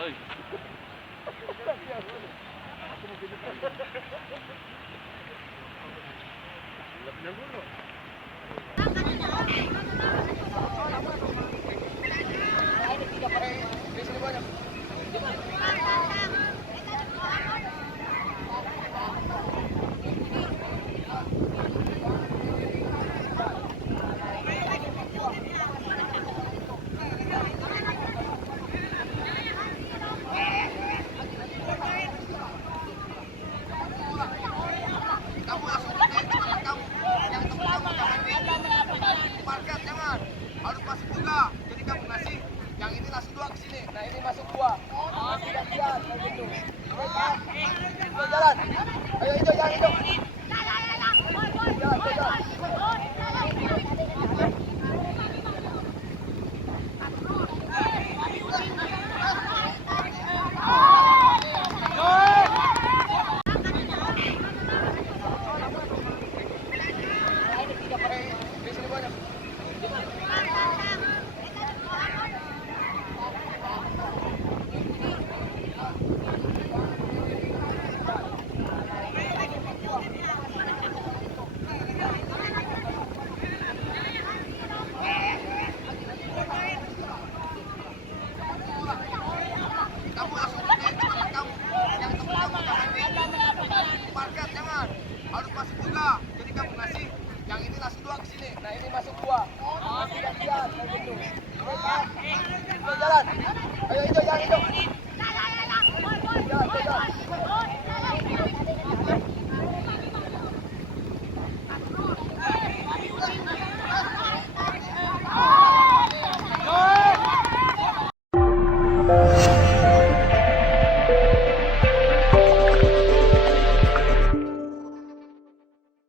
Ay. Harus masuk juga. Jadi kamu ngasih yang ini nasi dua ke sini. Nah, ini masuk dua. Masih gantian kayak gitu. Ayo jalan. Ayo itu jalan itu. Jalan. Harus masuk juga. Jadi kamu ngasih yang ini nasi dua ke sini. Nah, ini masuk dua. Masih gantian kayak gitu. Ayo jalan. Ayo itu jalan itu.